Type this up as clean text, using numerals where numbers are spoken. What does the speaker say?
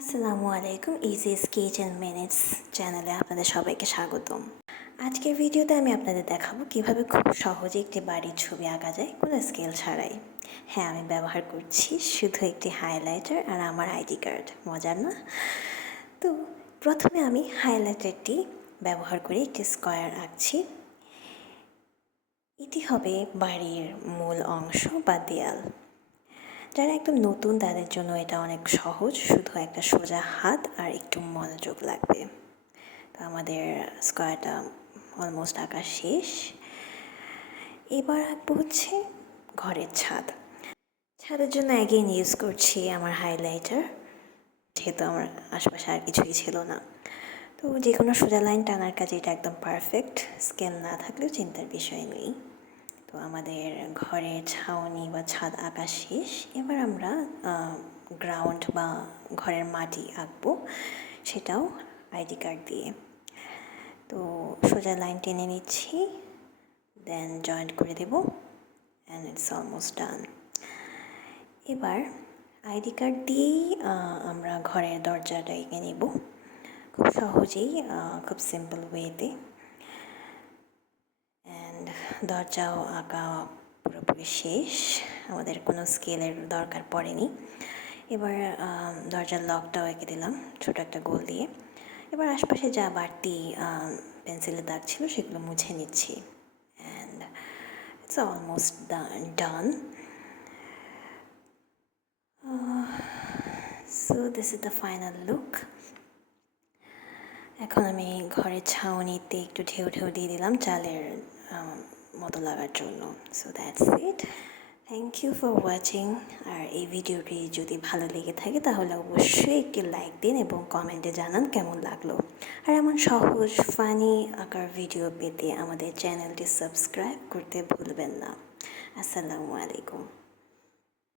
আসসালামু আলাইকুম, easy sketch and minutes চ্যানেলে আপনাদের সবাইকে স্বাগতম। আজকের ভিডিওতে আমি আপনাদের দেখাবো কিভাবে খুব সহজে একটি বাড়ির ছবি আঁকা যায় কোনো স্কেল ছাড়াই। হ্যাঁ, আমি ব্যবহার করছি শুধু একটি হাইলাইটার আর আমার আইডি কার্ড। মজার না? তো প্রথমে আমি হাইলাইটারটি ব্যবহার করে একটি স্কয়ার আঁকছি। এটি হবে বাড়ির মূল অংশ বা দেয়াল। যারা একদম নতুন তাদের জন্য এটা অনেক সহজ, শুধু একটা সোজা হাত আর একটু মনোযোগ লাগবে। তো আমাদের স্কয়ারটা অলমোস্ট আঁকা শেষ। এবার আঁকবো হচ্ছে ঘরের ছাদ। ছাদের জন্য অ্যাগেইন ইউজ করছি আমার হাইলাইটার, যেহেতু আমার আশপাশে আর কিছুই ছিল না। তো যে কোনো সোজা লাইন টানার কাজে এটা একদম পারফেক্ট। স্কেল না থাকলেও চিন্তার বিষয় নেই। তো আমাদের ঘরের ছাউনি বা ছাদ আঁকা শেষ। এবার আমরা গ্রাউন্ড বা ঘরের মাটি আঁকবো, সেটাও আইডি কার্ড দিয়ে। তো সোজা লাইন টেনে নিচ্ছি, দেন জয়েন্ট করে দেব, অ্যান্ড ইটস অলমোস্ট ডান। এবার আইডি কার্ড দিয়েই আমরা ঘরের দরজাটা এঁকে নেব, খুব সহজেই, খুব সিম্পল ওয়েতে। অ্যান্ড দরজাও আঁকা পুরোপুরি শেষ, আমাদের কোনো স্কেলের দরকার পড়েনি। এবার দরজার লকটাও এঁকে দিলাম ছোটো একটা গোল দিয়ে। এবার আশপাশে যা বাড়তি পেন্সিলের দাগ ছিল সেগুলো মুছে নিচ্ছি, and it's almost done. So this is the final look. এখন আমি ঘরের ছাউনিতে একটু ঢেউ ঢেউ দিয়ে দিলাম চালের মতো লাগার জন্য। So that's it. Thank you for watching. আর এই ভিডিওটি যদি ভালো লেগে থাকে তাহলে অবশ্যই একটি লাইক দিন এবং কমেন্টে জানান কেমন লাগলো। আর এমন সহজ ফানি আঁকার ভিডিও পেতে আমাদের চ্যানেলটি সাবস্ক্রাইব করতে ভুলবেন না। আসসালামু আলাইকুম।